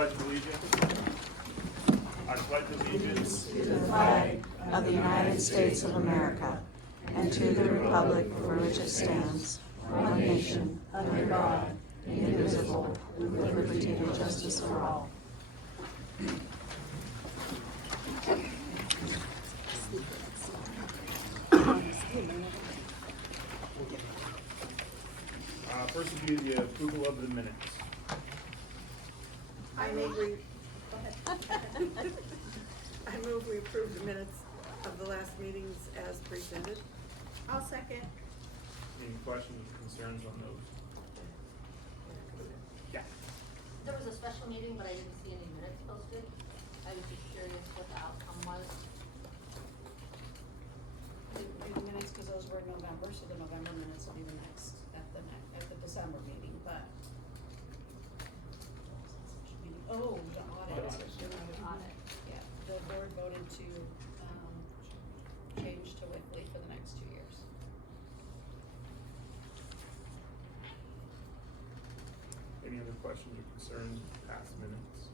pledge allegiance. I pledge allegiance To the flag of the United States of America and to the republic for which it stands, one nation, under God, indivisible, with liberty and justice for all. First will be the approval of the minutes. I move we approve the minutes of the last meetings as presented. I'll second. Any questions or concerns on those? Yeah. There was a special meeting, but I didn't see any minutes posted. I was just curious what the outcome was. Didn't do the minutes because those were in November, so the November minutes will be the next, at the December meeting, but. Oh, the audit. Audit. Yeah, the board voted to, change to Wickley for the next 2 years. Any other questions or concerns with past minutes?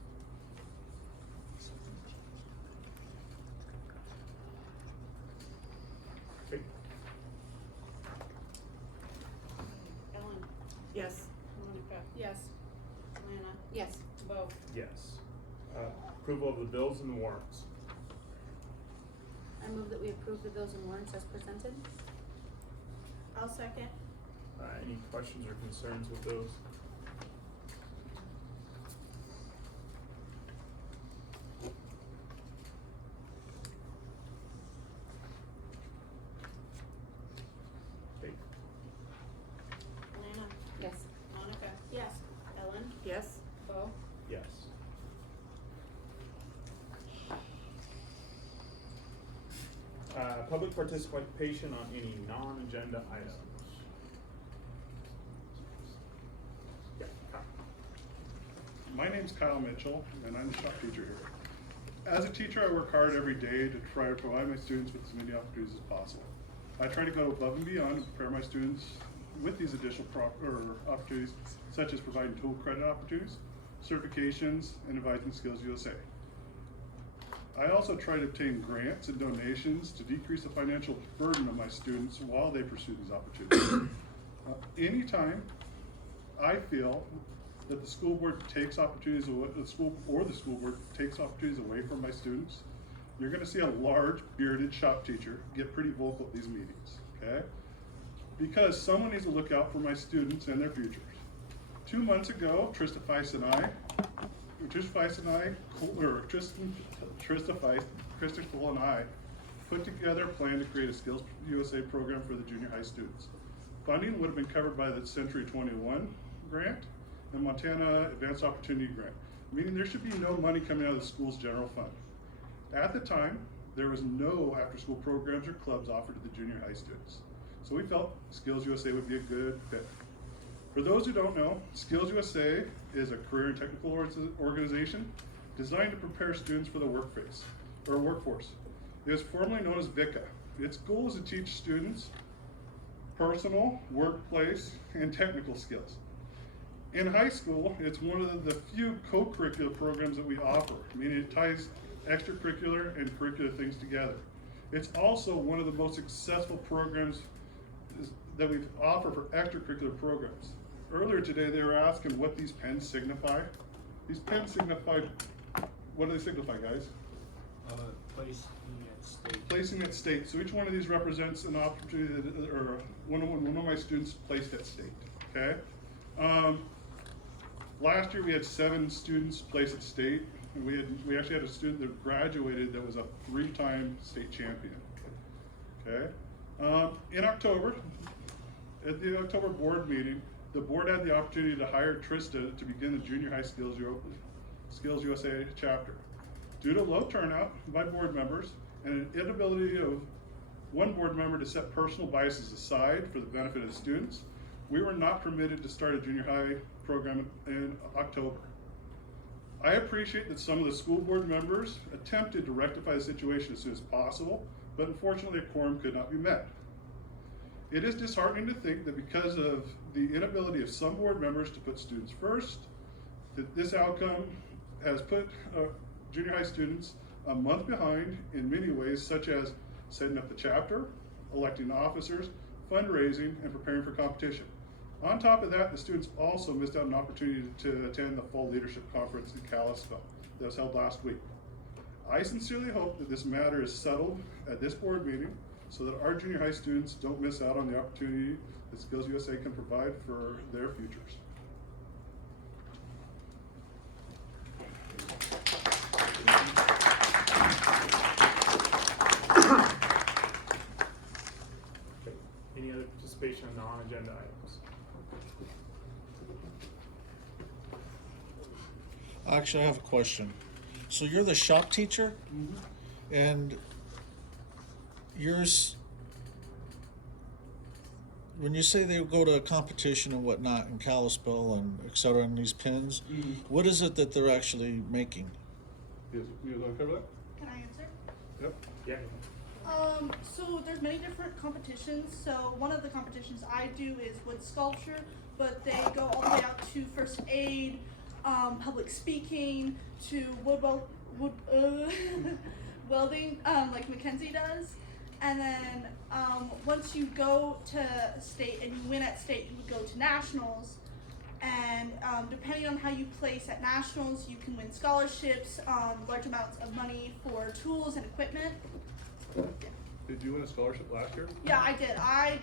Okay. Ellen? Yes. Monica? Yes. Lana? Yes. Bo? Yes. Approval of the bills and the warrants. I move that we approve the bills and warrants as presented. I'll second. Any questions or concerns with those? Okay. Lana? Yes. Monica? Yes. Ellen? Yes. Bo? Yes. Public participation on any non-agenda items. Yeah, Kyle. My name's Kyle Mitchell, and I'm the shop teacher here. As a teacher, I work hard every day to try to provide my students with as many opportunities as possible. I try to go above and beyond to prepare my students with these additional opportunities, such as providing tool credit opportunities, certifications, and advising Skills USA. I also try to obtain grants and donations to decrease the financial burden of my students while they pursue these opportunities. Anytime I feel that the school board takes opportunities away, the school board takes opportunities away from my students, you're gonna see a large bearded shop teacher get pretty vocal at these meetings, okay? Because someone needs to look out for my students and their futures. 2 months ago, Trista Feist and I put together a plan to create a Skills USA program for the junior high students. Funding would have been covered by the Century 21 grant and Montana Advanced Opportunity Grant, meaning there should be no money coming out of the school's general fund. At the time, there was no after-school programs or clubs offered to the junior high students. So we felt Skills USA would be a good fit. For those who don't know, Skills USA is a career and technical organization designed to prepare students for the workforce. It was formerly known as VICA. Its goal is to teach students personal, workplace, and technical skills. In high school, it's one of the few co-curricular programs that we offer, meaning it ties extracurricular and curricular things together. It's also one of the most successful programs that we offer for extracurricular programs. Earlier today, they were asking what these pens signify. These pens signify, what do they signify, guys? Placing at state. Placing at state. So each one of these represents an opportunity, or one of my students placed at state, okay? Last year we had 7 students placed at state, and we actually had a student that graduated that was a 3-time state champion, okay? In October, at the October board meeting, the board had the opportunity to hire Trista to begin the Junior High Skills USA chapter. Due to low turnout by board members and an inability of one board member to set personal biases aside for the benefit of the students, we were not permitted to start a junior high program in October. I appreciate that some of the school board members attempted to rectify the situation as soon as possible, but unfortunately a quorum could not be met. It is disheartening to think that because of the inability of some board members to put students first, that this outcome has put junior high students a month behind in many ways, such as setting up the chapter, electing officers, fundraising, and preparing for competition. On top of that, the students also missed out on an opportunity to attend the Fall Leadership Conference in Kalispell that was held last week. I sincerely hope that this matter is settled at this board meeting so that our junior high students don't miss out on the opportunity that Skills USA can provide for their futures. Okay. Any other participation on non-agenda items? Actually, I have a question. So you're the shop teacher? And yours, when you say they go to a competition and whatnot in Kalispell and et cetera in these pins, what is it that they're actually making? You want to cover that? Can I answer? Yep. Yeah. So there's many different competitions. So one of the competitions I do is wood sculpture, but they go all the way out to first aid, public speaking, to welding, like Mackenzie does. And then once you go to state and you win at state, you would go to nationals. And depending on how you place at nationals, you can win scholarships, large amounts of money for tools and equipment. Did you win a scholarship last year? Yeah, I did. I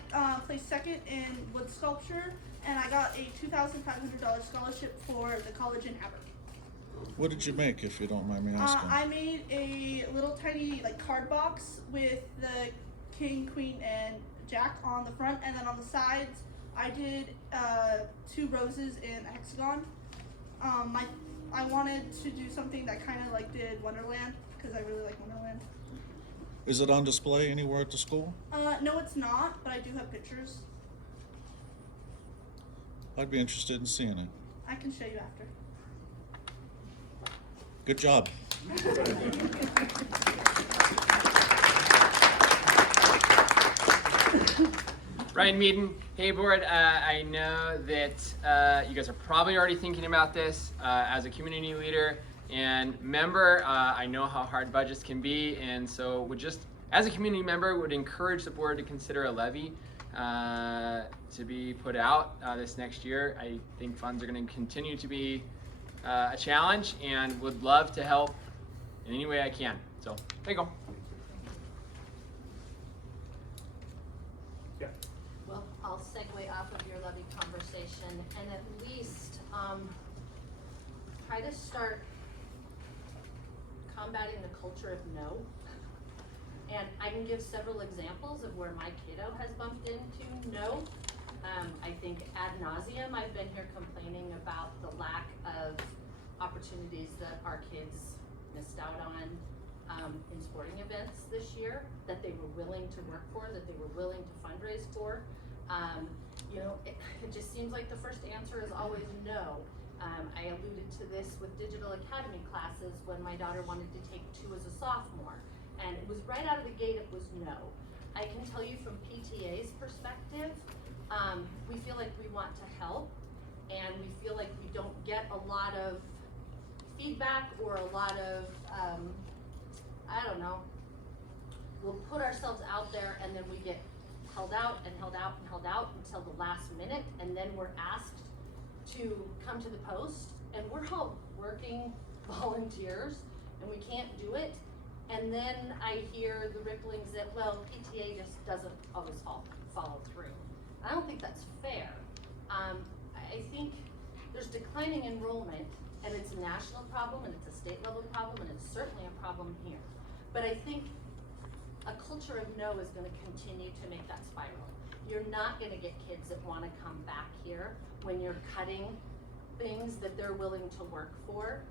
placed second in wood sculpture, and I got a $2,500 scholarship for the college in Havertz. What did you make, if you don't mind me asking? I made a little tiny card box with the king, queen, and jack on the front, and then on the sides, I did 2 roses in a hexagon. I wanted to do something that kind of did Wonderland, because I really like Wonderland. Is it on display anywhere at the school? No, it's not, but I do have pictures. I'd be interested in seeing it. I can show you after. Good job. Ryan Meaden, hey board. I know that you guys are probably already thinking about this as a community leader and member. I know how hard budgets can be, and so would just, as a community member, would encourage the board to consider a levy to be put out this next year. I think funds are going to continue to be a challenge, and would love to help in any way I can. So there you go. Yeah. Well, I'll segue off of your levy conversation and at least try to start combating the culture of no. And I can give several examples of where my kiddo has bumped into no. I think ad nauseum, I've been here complaining about the lack of opportunities that our kids missed out on in sporting events this year, that they were willing to work for, that they were willing to fundraise for. You know, it just seems like the first answer is always no. I alluded to this with digital academy classes when my daughter wanted to take 2 as a sophomore, and it was right out of the gate, it was no. I can tell you from PTA's perspective, we feel like we want to help, and we feel like we don't get a lot of feedback or a lot of, I don't know, we'll put ourselves out there and then we get held out and held out and held out until the last minute, and then we're asked to come to the post, and we're all working volunteers and we can't do it. And then I hear the ripplings that, well, PTA just doesn't always follow through. I don't think that's fair. I think there's declining enrollment, and it's a national problem, and it's a state level problem, and it's certainly a problem here. But I think a culture of no is gonna continue to make that spiral. You're not gonna get kids that wanna come back here when you're cutting things that they're willing to work for.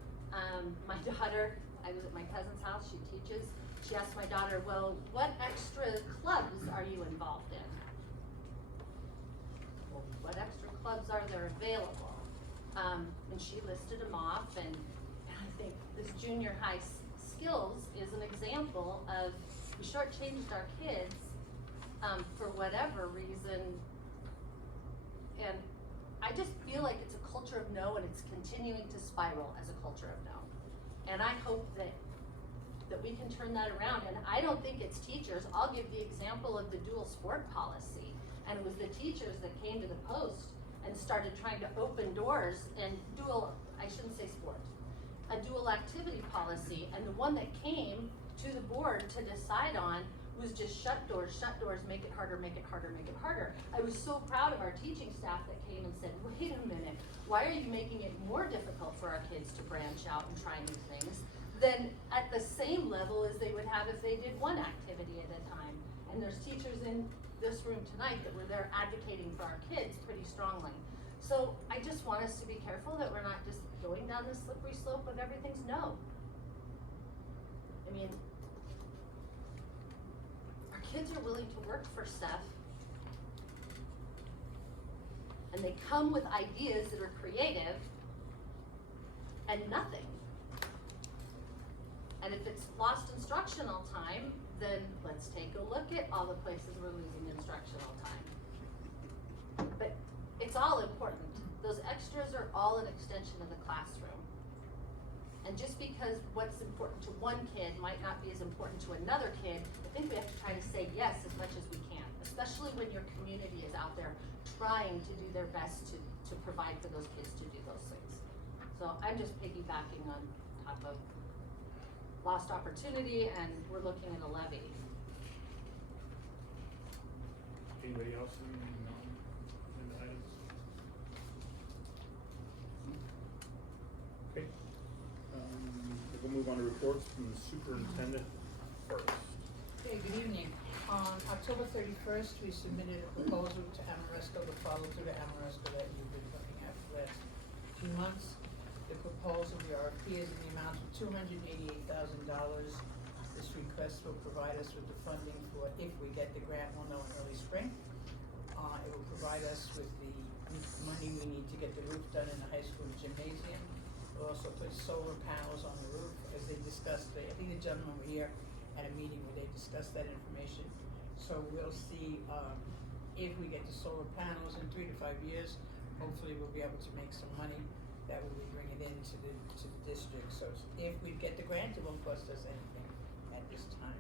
My daughter, I was at my cousin's house, she teaches. She asked my daughter, well, what extra clubs are you involved in? Well, what extra clubs are there available? And she listed them off, and I think this junior high skills is an example of, we shortchanged our kids for whatever reason, and I just feel like it's a culture of no, and it's continuing to spiral as a culture of no. And I hope that we can turn that around. And I don't think it's teachers. I'll give the example of the dual sport policy. And it was the teachers that came to the post and started trying to open doors and I shouldn't say sport, a dual activity policy. And the one that came to the board to decide on was just shut doors, make it harder, make it harder, make it harder. I was so proud of our teaching staff that came and said, wait a minute, why are you making it more difficult for our kids to branch out and try new things than at the same level as they would have if they did one activity at a time? And there's teachers in this room tonight that were there advocating for our kids pretty strongly. So I just want us to be careful that we're not just going down this slippery slope of everything's no. I mean, our kids are willing to work for stuff, and they come with ideas that are creative and nothing. And if it's lost instructional time, then let's take a look at all the places we're losing instructional time. But it's all important. Those extras are all an extension of the classroom. And just because what's important to one kid might not be as important to another kid, I think we have to try to say yes as much as we can, especially when your community is out there trying to do their best to provide for those kids to do those things. So I'm just piggybacking on top of lost opportunity, and we're looking at a levy. Anybody else in the items? Okay. We'll move on to reports from the superintendent first. Okay, good evening. On October 31st, we submitted a proposal to Amoresco to follow through the Amoresco that you've been looking at for the last few months. The proposal, the RFP, is in the amount of $288,000. This request will provide us with the funding for, if we get the grant, we'll know in early spring. It will provide us with the money we need to get the roof done in the high school gymnasium. We'll also put solar panels on the roof, as they discussed. I think the gentlemen were here at a meeting where they discussed that information. So we'll see if we get the solar panels in 3 to 5 years. Hopefully we'll be able to make some money that will be bringing it into the district. So if we get the grant, it won't cost us anything at this time.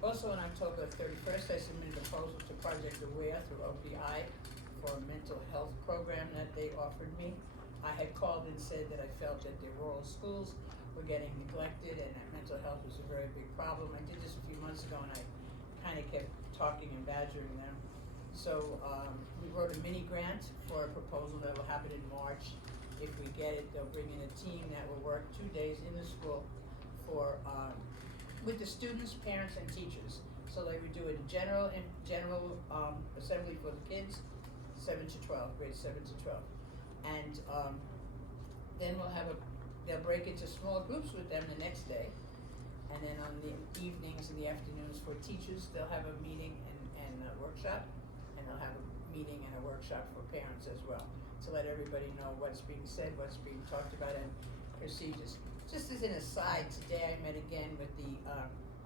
Also on October 31st, I submitted a proposal to Project Aware through OPI for a mental health program that they offered me. I had called and said that I felt that the rural schools were getting neglected and that mental health was a very big problem. I did this a few months ago and I kind of kept talking and badgering them. So we wrote a mini grant for a proposal that will happen in March. If we get it, they'll bring in a team that will work 2 days in the school for with the students, parents, and teachers. So they would do a general assembly for the kids, 7 to 12, grades 7 to 12. And then they'll break into small groups with them the next day. And then on the evenings and the afternoons for teachers, they'll have a meeting and a workshop. And they'll have a meeting and a workshop for parents as well, to let everybody know what's being said, what's being talked about, and procedures. Just as an aside, today I met again with the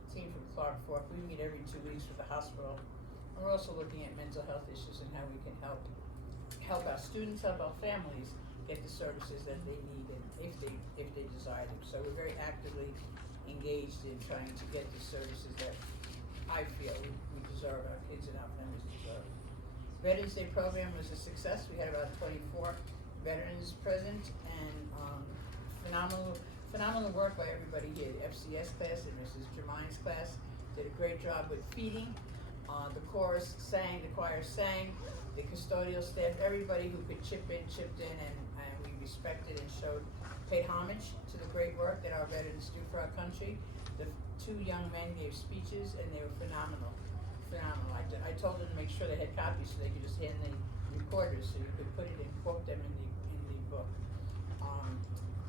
team from Clark Fork. We meet every 2 weeks with the hospital. And we're also looking at mental health issues and how we can help our students, help our families get the services that they need, and if they desire them. So we're very actively engaged in trying to get the services that I feel we deserve, our kids and our families deserve. Veterans Day program was a success. We had about 24 veterans present, and phenomenal work by everybody here. The FCS class and Mrs. Germain's class did a great job with feeding. The choir sang, the custodial staff, everybody who could chip in, chipped in, and we respected and paid homage to the great work that our veterans do for our country. The 2 young men gave speeches, and they were phenomenal. I told them to make sure they had copies so they could just hand the recorders so you could put it and quote them in the book.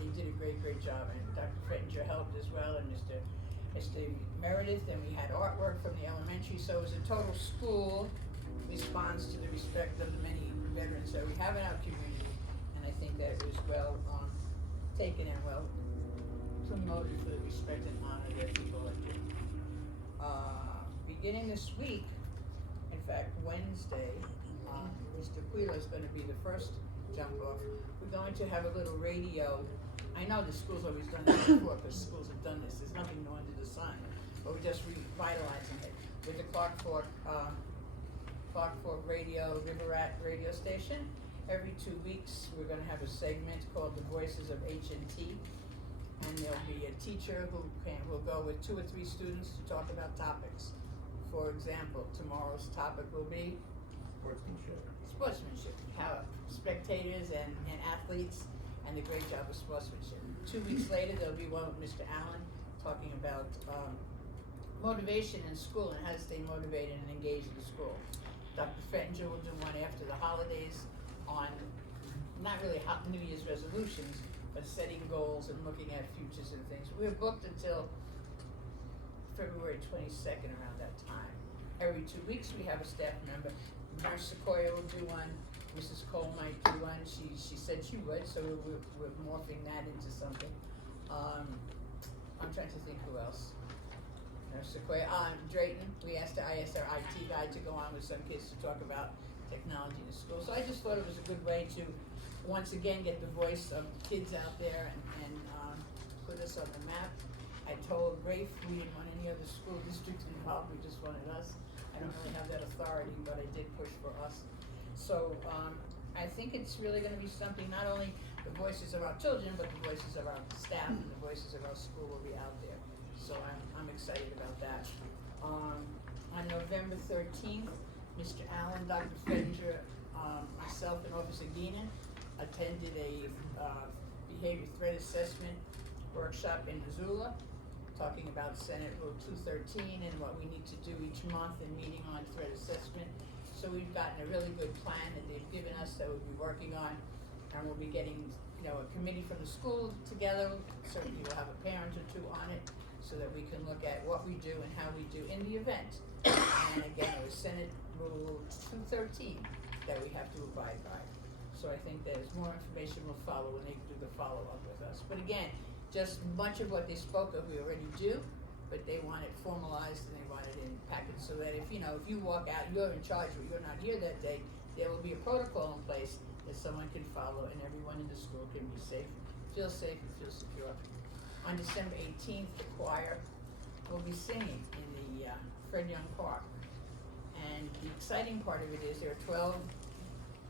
They did a great job, and Dr. Frettinger helped as well, and Mr. Meredith, and we had artwork from the elementary, so it was a total school response to the respect of the many veterans that we have in our community, and I think that it was well taken and well promoted for the respect and honor that people are given. Beginning this week, in fact Wednesday, Mr. Quila is going to be the first jump off. We're going to have a little radio. I I know the school's always done this before, because schools have done this, there's nothing new under the sun, but we're just revitalizing it with the Clark Fork Radio, River Rat radio station. Every 2 weeks, we're gonna have a segment called The Voices of H&T, and there'll be a teacher who will go with 2 or 3 students to talk about topics. For example, tomorrow's topic will be sportsmanship, how spectators and athletes and the great job of sportsmanship. 2 weeks later, there'll be one with Mr. Allen talking about motivation in school and how to stay motivated and engaged in school. Dr. Fettinger will do one after the holidays on not really New Year's resolutions, but setting goals and looking at futures and things. We're booked until February 22nd around that time. Every 2 weeks we have a staff member. Nurse Sequoia will do one, Mrs. Cole might do one, she said she would, so we're morphing that into something. I'm trying to think who else. Nurse Sequoia, Drayton, I asked our IT guy to go on with some kids to talk about technology in the school. So I just thought it was a good way to, once again, get the voice of kids out there and put us on the map. I told Rafe we didn't want any other school districts involved, we just wanted us. I don't really have that authority, but I did push for us. So I think it's really gonna be something, not only the voices of our children, but the voices of our staff and the voices of our school will be out there. So I'm excited about that. On November 13th, Mr. Allen, Dr. Fettinger, myself and Officer Geenan attended a behavior threat assessment workshop in Missoula, talking about Senate Rule 213 and what we need to do each month in meeting on threat assessment. So we've gotten a really good plan that they've given us that we'll be working on, and we'll be getting, a committee from the school together. Certainly we'll have a parent or 2 on it, so that we can look at what we do and how we do in the event. And again, it was Senate Rule 213 that we have to abide by. So I think there's more information will follow when they do the follow-up with us. But again, just much of what they spoke of we already do, but they want it formalized and they want it in package so that if you walk out, you're in charge, but you're not here that day, there will be a protocol in place that someone can follow and everyone in the school can be safe, feel safe and feel secure. On December 18th, the choir will be singing in the Fred Young Park. And the exciting part of it is there are 12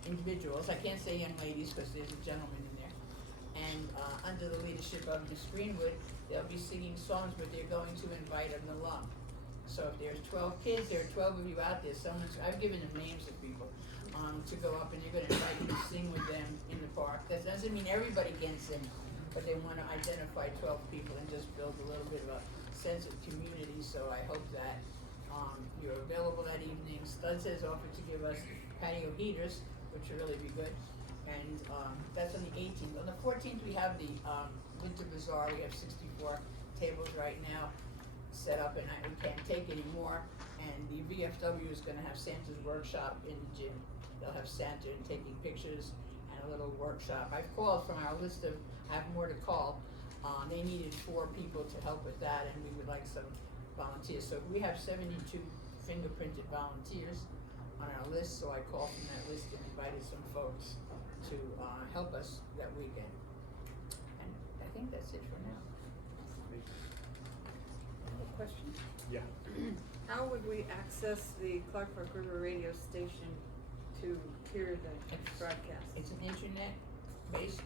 individuals, I can't say young ladies because there's a gentleman in there, and under the leadership of Miss Greenwood, they'll be singing songs, but they're going to invite an alum. So if there's 12 kids, there are 12 of you out there, I've given them names of people, to go up and you're gonna invite them to sing with them in the park. That doesn't mean everybody can sing, but they wanna identify 12 people and just build a little bit of a sense of community, so I hope that you're available that evening. Studs has offered to give us patio heaters, which will really be good, and that's on the 18th. On the 14th, we have the Winter Bazaar. We have 64 tables right now set up, and we can't take any more, and the VFW is gonna have Santa's workshop in the gym. They'll have Santa and taking pictures and a little workshop. I've called from our list of, I have more to call. They needed 4 people to help with that, and we would like some volunteers. So we have 72 fingerprinted volunteers on our list, so I called from that list and invited some folks to help us that weekend. And I think that's it for now. Any questions? Yeah. How would we access the Clark Fork River radio station to hear the broadcast? It's an internet-based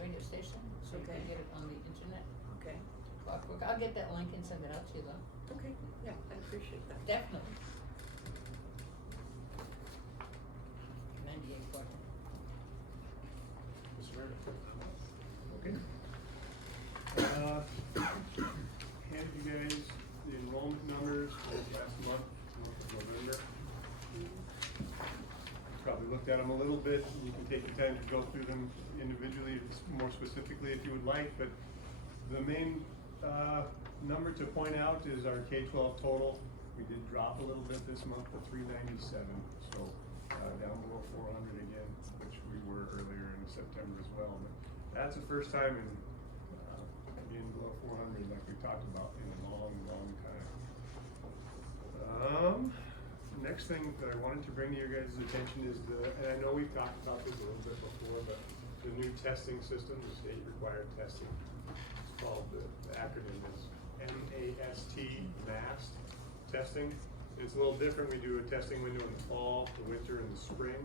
radio station, so you can Okay. get it on the internet. Okay, I'll get that link and send it out to you though. okay, yeah, I appreciate that. Definitely. 98.1. Mr. Meredith. Okay. Handed you guys the enrollment numbers for last month of November. Probably looked at them a little bit. You can take your time to go through them individually, more specifically if you would like, but the main number to point out is our K-12 total. We did drop a little bit this month to 397, so down below 400 again, which we were earlier in September as well. But that's the first time in being below 400 like we talked about in a long, long time. Next thing that I wanted to bring to your guys' attention is and I know we've talked about this a little bit before, but the new testing system, the state required testing. It's called, the acronym is MAST, MAST testing. It's a little different. We do a testing window in the fall, the winter, and the spring.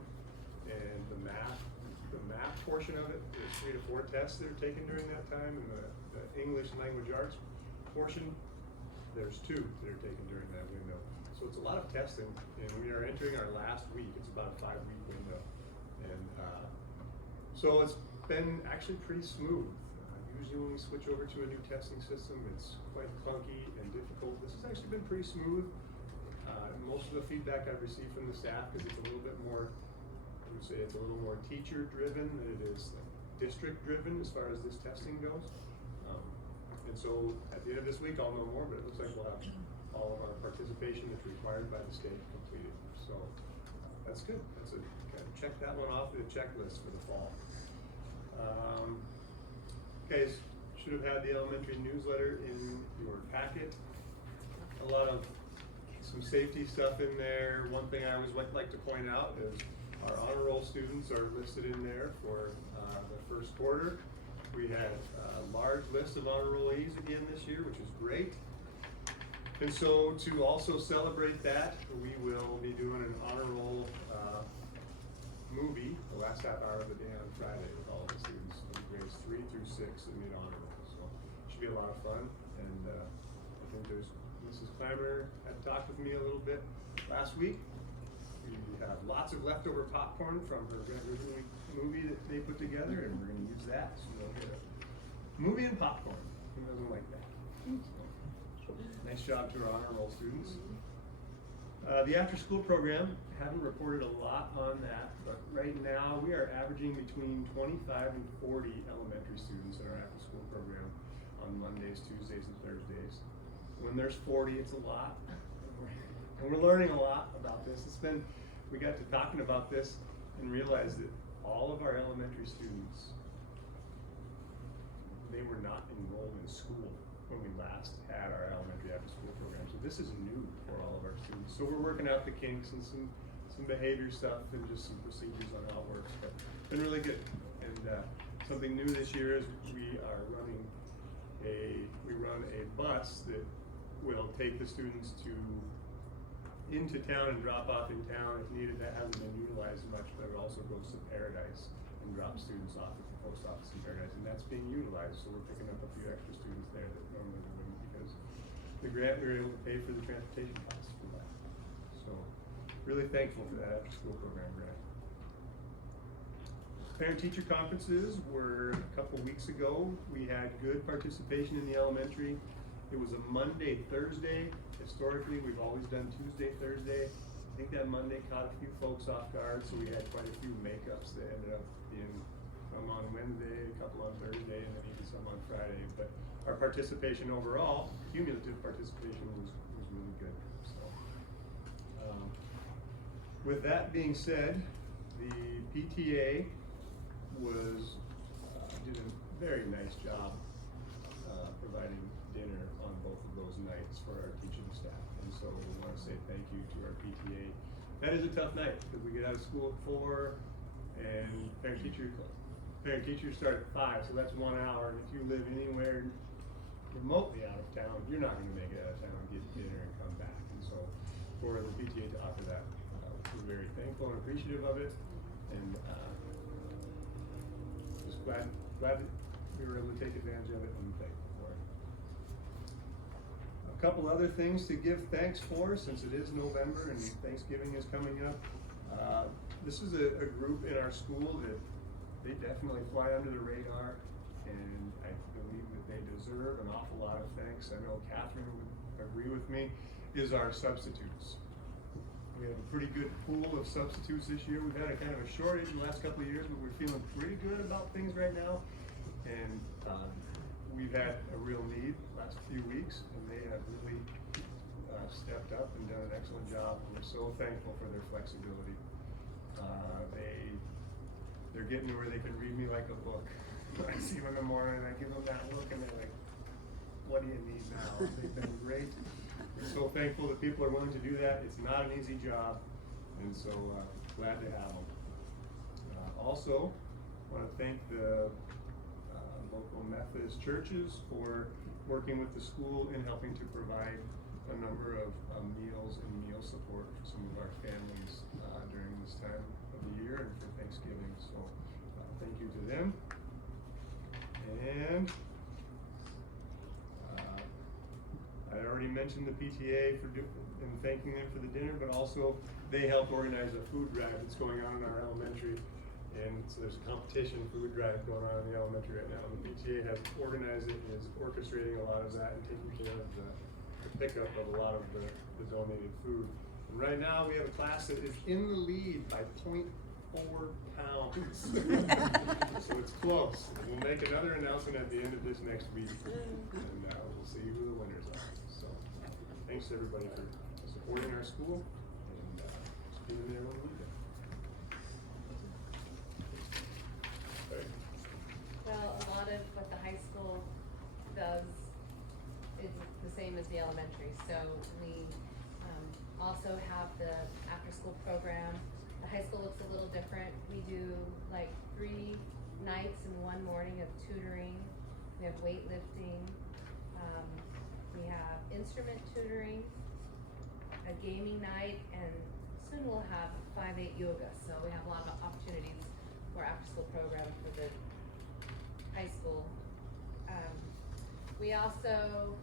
And the math portion of it, there's 3 to 4 tests that are taken during that time. And the English language arts portion, there's 2 that are taken during that window. So it's a lot of testing, and we are entering our last week. It's about a 5-week window. And so it's been actually pretty smooth. Usually when we switch over to a new testing system, it's quite clunky and difficult. This has actually been pretty smooth. Most of the feedback I've received from the staff, because it's a little bit more, I would say it's a little more teacher-driven than it is district-driven as far as this testing goes. And so at the end of this week, I'll know more, but it looks like we'll have all of our participation that's required by the state completed. So that's good. That's a kind of check that one off the checklist for the fall. Okay, should have had the elementary newsletter in your packet. A lot of some safety stuff in there. One thing I always like to point out is our honor roll students are listed in there for the first quarter. We had a large list of honor rollees again this year, which is great. And so to also celebrate that, we will be doing an honor roll movie the last half hour of the day on Friday with all of the students in grades 3 through 6 that made honor roll. So it should be a lot of fun. And I think there's Mrs. Clymer had talked with me a little bit last week. We have lots of leftover popcorn from her graduation week movie that they put together, and we're going to use that. So they'll get a movie and popcorn. Who doesn't like that? So, nice job to our honor roll students. The after-school program, haven't reported a lot on that, but right now we are averaging between 25 and 40 elementary students in our after-school program on Mondays, Tuesdays, and Thursdays. When there's 40, it's a lot. And we're learning a lot about this. We got to talking about this and realized that all of our elementary students, they were not enrolled in school when we last had our elementary after school program. So this is new for all of our students. So we're working out the kinks and some behavior stuff and just some procedures on how it works. But it's been really good. And something new this year is we run a bus that will take the students into town and drop off in town if needed. That hasn't been utilized much, but it also goes to Paradise and drops students off at the post office in Paradise, and that's being utilized. So we're picking up a few extra students there that normally we wouldn't, because the grant, we were able to pay for the transportation costs for that. So really thankful for that after school program grant. Parent-teacher conferences were a couple weeks ago. We had good participation in the elementary. It was a Monday, Thursday. Historically, we've always done Tuesday, Thursday. I think that Monday caught a few folks off guard, so we had quite a few makeups that ended up being some on Wednesday, a couple on Thursday, and then even some on Friday. But our participation overall, cumulative participation, was really good. So, with that being said, the PTA did a very nice job providing dinner on both of those nights for our teaching staff. And so we want to say thank you to our PTA. That is a tough night because we get out of school at 4 and parent-teacher start at 5, so that's 1 hour. And if you live anywhere remotely out of town, you're not going to make it out of town and get dinner and come back. And so for the PTA to offer that, we're very thankful and appreciative of it. And just glad that we were able to take advantage of it and thankful for it. A couple other things to give thanks for, since it is November and Thanksgiving is coming up. This is a group in our school that they definitely fly under the radar, and I believe that they deserve an awful lot of thanks. I know Catherine would agree with me, is our substitutes. We have a pretty good pool of substitutes this year. We've had a kind of a shortage in the last couple of years, but we're feeling pretty good about things right now. And we've had a real need the last few weeks, and they have really stepped up and done an excellent job. And we're so thankful for their flexibility. They're getting to where they can read me like a book. When I see them in the morning, I give them that look, and they're like, "What do you need now?" They've been great. We're so thankful that people are willing to do that. It's not an easy job, and so glad to have them. Also, Want to thank the local Methodist churches for working with the school in helping to provide a number of meals and meal support for some of our families during this time of the year and for Thanksgiving. So thank you to them. And I already mentioned the PTA and thanking them for the dinner, but also they helped organize a food drive that's going on in our elementary. And so there's a competition food drive going on in the elementary right now. The PTA has organized it and is orchestrating a lot of that and taking care of the pickup of a lot of the donated food. And right now we have a class that is in the lead by 0.4 pounds. So it's close. We'll make another announcement at the end of this next week, and we'll see who the winners are. So thanks everybody for supporting our school and just being there when we need it. Well, a lot of what the high school does is the same as the elementary. So we also have the after-school program. The high school looks a little different. We do like 3 nights and 1 morning of tutoring. We have weightlifting. We have instrument tutoring, a gaming night, and soon we'll have 5-8 yoga. So we have a lot of opportunities for after-school program for the high school. We also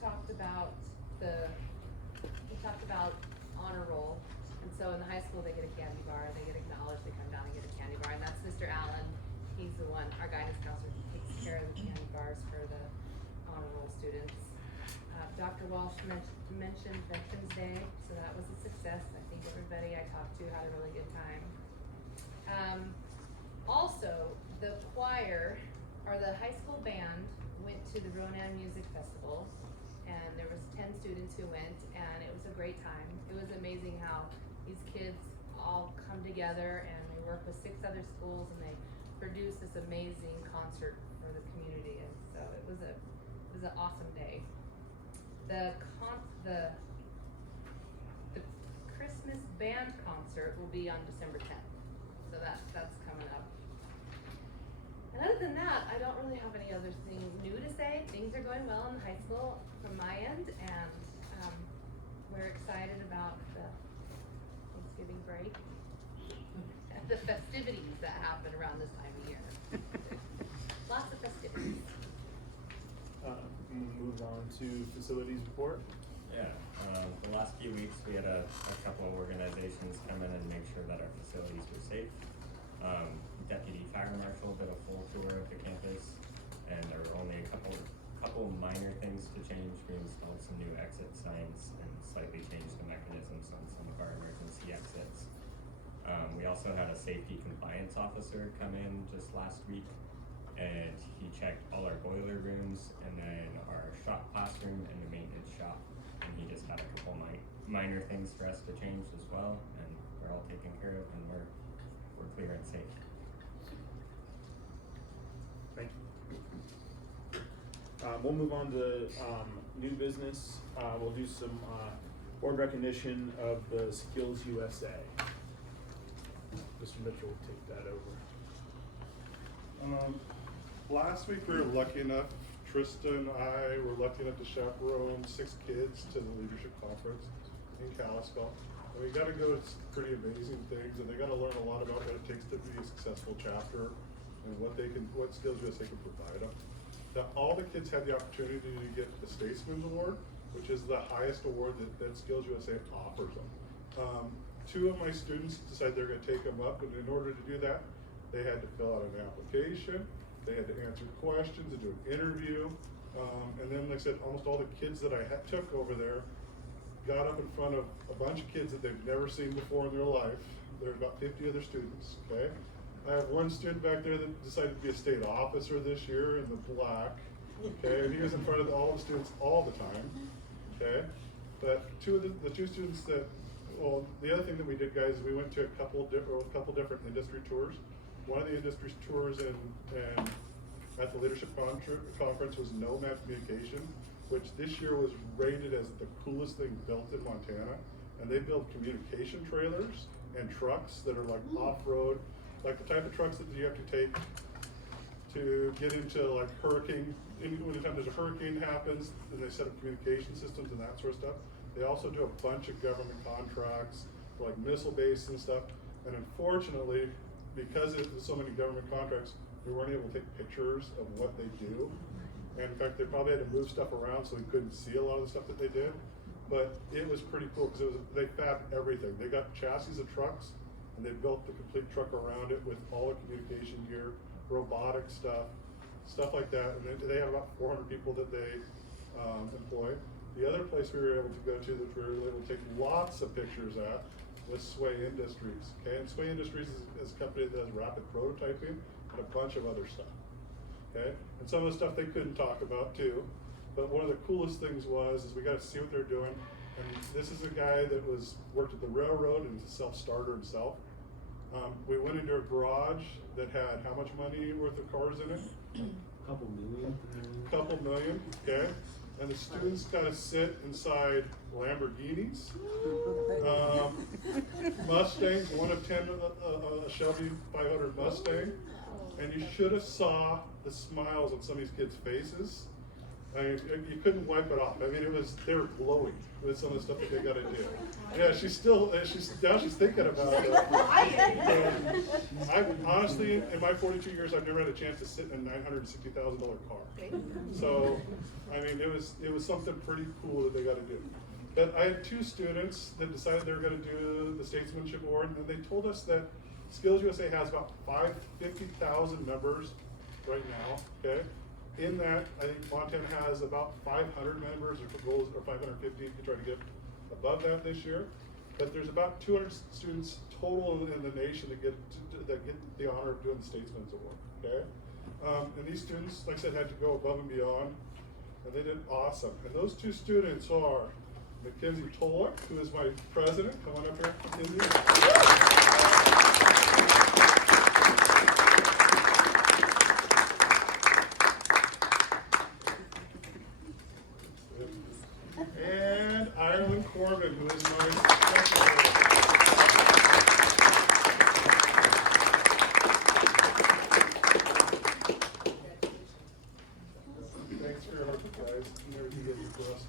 talked about honor roll, and so in the high school they get a candy bar, they get acknowledged, they come down and get a candy bar, and that's Mr. Allen. He's the one, our guidance counselor, who takes care of the candy bars for the honor roll students. Dr. Walsh mentioned Veterans Day, so that was a success. I think everybody I talked to had a really good time. Also, the choir, or the high school band, went to the Ronan Music Festival, and there was 10 students who went, and it was a great time. It was amazing how these kids all come together and they work with 6 other schools and they produce this amazing concert for the community, and so it was an awesome day. The Christmas band concert will be on December 10th, so that's coming up. And other than that, I don't really have any other thing new to say. Things are going well in the high school from my end, and we're excited about the Thanksgiving break and the festivities that happen around this time of year. Lots of festivities. We'll move on to facilities report. Yeah, the last few weeks we had a couple of organizations come in and make sure that our facilities were safe. Deputy Fire Marshal did a full tour of the campus, and there were only a couple minor things to change. We installed some new exit signs and slightly changed the mechanisms on some of our emergency exits. We also had a safety compliance officer come in just last week, and he checked all our boiler rooms and then our shop classroom and the maintenance shop, and he just had a couple minor things for us to change as well, and we're all taken care of and we're clear and safe. Thank you. We'll move on to new business. We'll do some board recognition of the Skills USA. Mr. Mitchell will take that over. Last week we were lucky enough, Trista and I were lucky enough to chaperone 6 kids to the leadership conference in Kalispell. And we got to go to some pretty amazing things, and they got to learn a lot about what it takes to be a successful chapter and what Skills USA can provide them. Now, all the kids had the opportunity to get the Statesman's Award, which is the highest award that Skills USA offers them. 2 of my students decided they're going to take them up, and in order to do that, they had to fill out an application, they had to answer questions and do an interview, and then like I said, almost all the kids that I took over there got up in front of a bunch of kids that they've never seen before in their life. There's about 50 other students, okay? I have one student back there that decided to be a state officer this year in the black, okay? And he was in front of all the students all the time, okay? But the 2 students that, well, the other thing that we did, guys, is we went to a couple different industry tours. One of the industry tours at the leadership conference was Nomad Communication, which this year was rated as the coolest thing built in Montana. And they build communication trailers and trucks that are like off-road like the type of trucks that you have to take to get into like hurricane, anytime there's a hurricane happens, then they set up communication systems and that sort of stuff. They also do a bunch of government contracts for like missile bases and stuff. And unfortunately, because there's so many government contracts, we weren't able to take pictures of what they do. And in fact, they probably had to move stuff around so we couldn't see a lot of the stuff that they did. But it was pretty cool because they fabbed everything. They got chassis of trucks and they built the complete truck around it with all the communication gear, robotic stuff like that. And they have about 400 people that they employ. The other place we were able to go to that we were able to take lots of pictures at was Sway Industries. Okay, and Sway Industries is a company that does rapid prototyping and a bunch of other stuff. Okay, and some of the stuff they couldn't talk about too. But one of the coolest things is we got to see what they're doing. And this is a guy that worked at the railroad and is a self-starter himself. We went into a garage that had how much money worth of cars in it? Couple million. Couple million, okay. And the students got to sit inside Lamborghinis, Mustangs, 1 of 10, a Shelby 500 Mustang. And you should have saw the smiles on some of these kids' faces. I mean, you couldn't wipe it off. I mean, they were glowing with some of the stuff that they got to do. Yeah, she's thinking about it. I honestly, in my 42 years, I've never had a chance to sit in a $960,000 car. So, I mean, it was something pretty cool that they got to do. But I had 2 students that decided they were going to do the Statesmanship Award, and they told us that Skills USA has about 50,000 members right now, okay? In that, I think Montana has about 500 members, or goals are 550 to try to get above that this year. But there's about 200 students total in the nation that get the honor of doing the Statesman's Award, okay? And these students, like I said, had to go above and beyond, and they did awesome. And those 2 students are Mackenzie Tollock, who is my president. Come on up here, Mackenzie. And Ireland Corbin, who is my secretary. Thanks for your help, guys. Everything that you do us.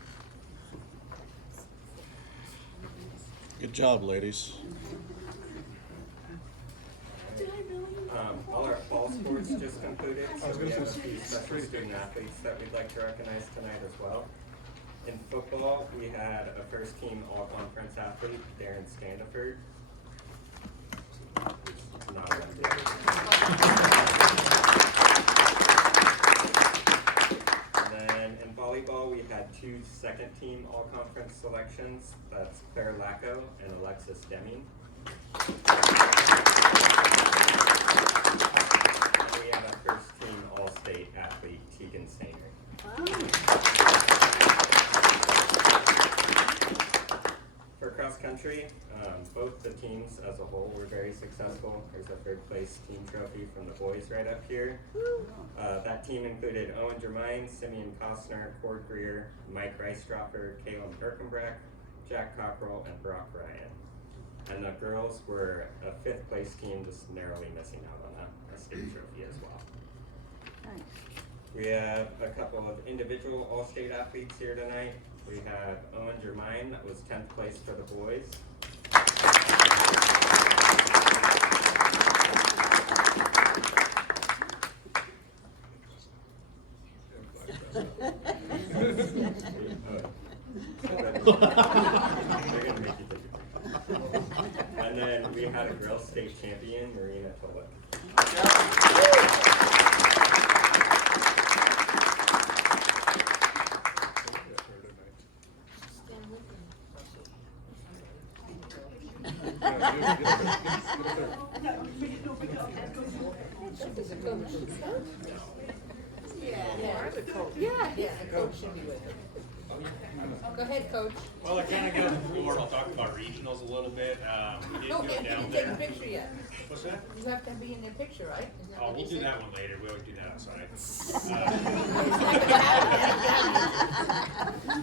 Good job, ladies. All our fall sports just concluded, so we have a few special student athletes that we'd like to recognize tonight as well. In football, we had a first team all-conference athlete, Darren Standiford. Not elected. And then in volleyball, we had 2 second team all-conference selections. That's Claire Lacko and Alexis Deming. And we had our first team all-state athlete, Tegan Stainer. For cross country, both the teams as a whole were very successful. There's a 3rd place team trophy from the boys right up here. That team included Owen Germain, Simeon Costner, Cord Greer, Mike Reisdropper, Kaylin Birkenbrack, Jack Cockrell, and Brock Ryan. And the girls were a 5th place team, just narrowly missing out on a state trophy as well. Nice. We have a couple of individual all-state athletes here tonight. We have Owen Germain, that was 10th place for the boys. And then we had a girls state champion, Marina Tulloch. Yeah, the coach should be with her. Go ahead, coach. Well, I kind of got the floor. I'll talk about regionals a little bit. We did No, go you down didn't there. take a picture yet. What's that? You have to be in the picture, right? Isn't that Oh, what we'll they do said? that one later. We always do that outside.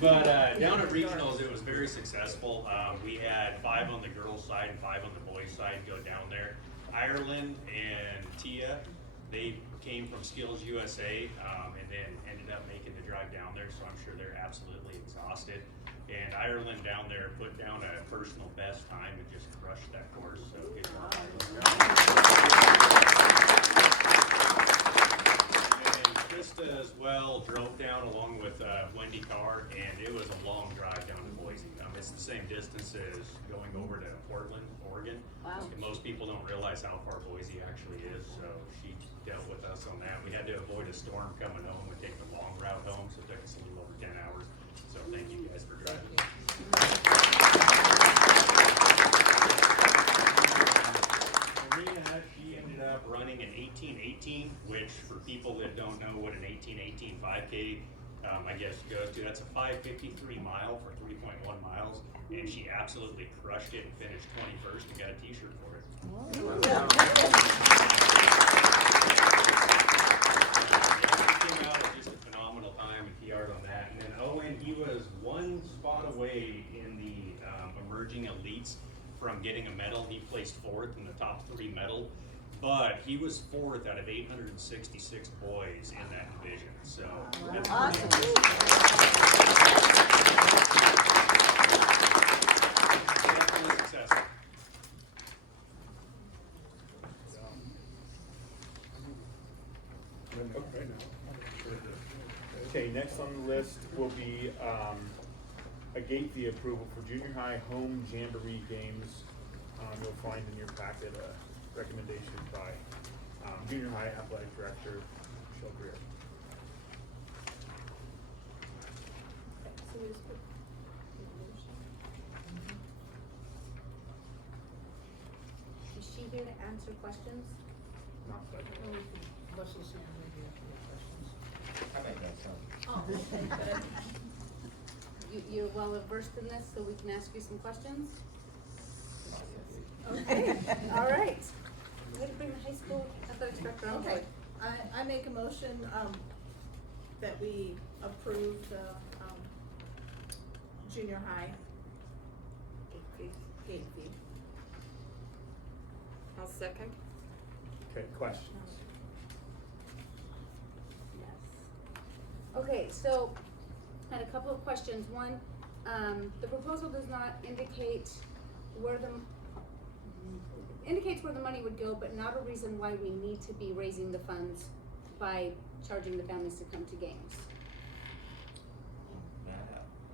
But down at regionals, it was very successful. We had 5 on the girls' side and 5 on the boys' side go down there. Ireland and Tia, they came from Skills USA, and then ended up making the drive down there, so I'm sure they're absolutely exhausted. And Ireland down there put down a personal best time and just crushed that course, so good job, Ireland. And Krista as well drove down along with Wendy Carr, and it was a long drive down to Boise. It's the same distance as going over to Portland, Oregon. Wow. And most people don't realize how far Boise actually is, so she dealt with us on that. We had to avoid a storm coming home. We take the long route home, so it took us a little over 10 hours. So thank you guys for driving. Marina, she ended up running an 18:18, which for people that don't know what an 18:18 5K, I guess goes to, that's a 5:53 mile for 3.1 miles, and she absolutely crushed it and finished 21st and got a t-shirt for it. He came out at just a phenomenal time and PR'd on that. And then Owen, he was one spot away in the emerging elites from getting a medal. He placed fourth in the top 3 medal, but he was 4th out of 866 boys in that division. So that's Awesome. definitely successful. Okay, next on the list will be a gate fee approval for junior high home jamboree games. You'll find in your packet a recommendation by junior high athletic director Michelle Greer. So we just put. Is she here to answer questions? Not that. Russell said maybe if you have questions. I think that's something. Oh, okay, good. You're well versed in this, so we can ask you some questions? Okay, all right. Way to bring the high school athletics director on board. Okay, I make a motion, that we approve the, junior high gate fee. I'll second. Okay, questions? Yes. Okay, so I had a couple of questions. One, the proposal does not indicate where indicates where the money would go, but not a reason why we need to be raising the funds by charging the families to come to games.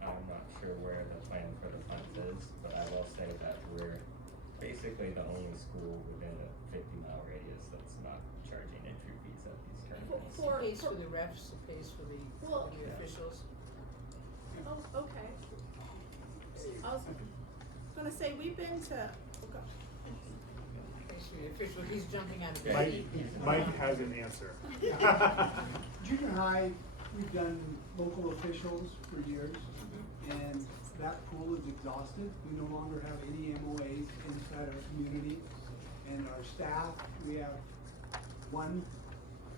I'm not sure where the plan for the funds is, but I will say that we're basically the only school within a 50-mile radius that's not charging entry fees at these tournaments. It pays for the refs, it pays for the officials. Oh, okay. I was gonna say, we've been to, oh gosh. Pays for the official, he's jumping out of bed. Mike has an answer. Junior high, we've done local officials for years, and that pool is exhausted. We no longer have any MOAs inside our community. And our staff, we have one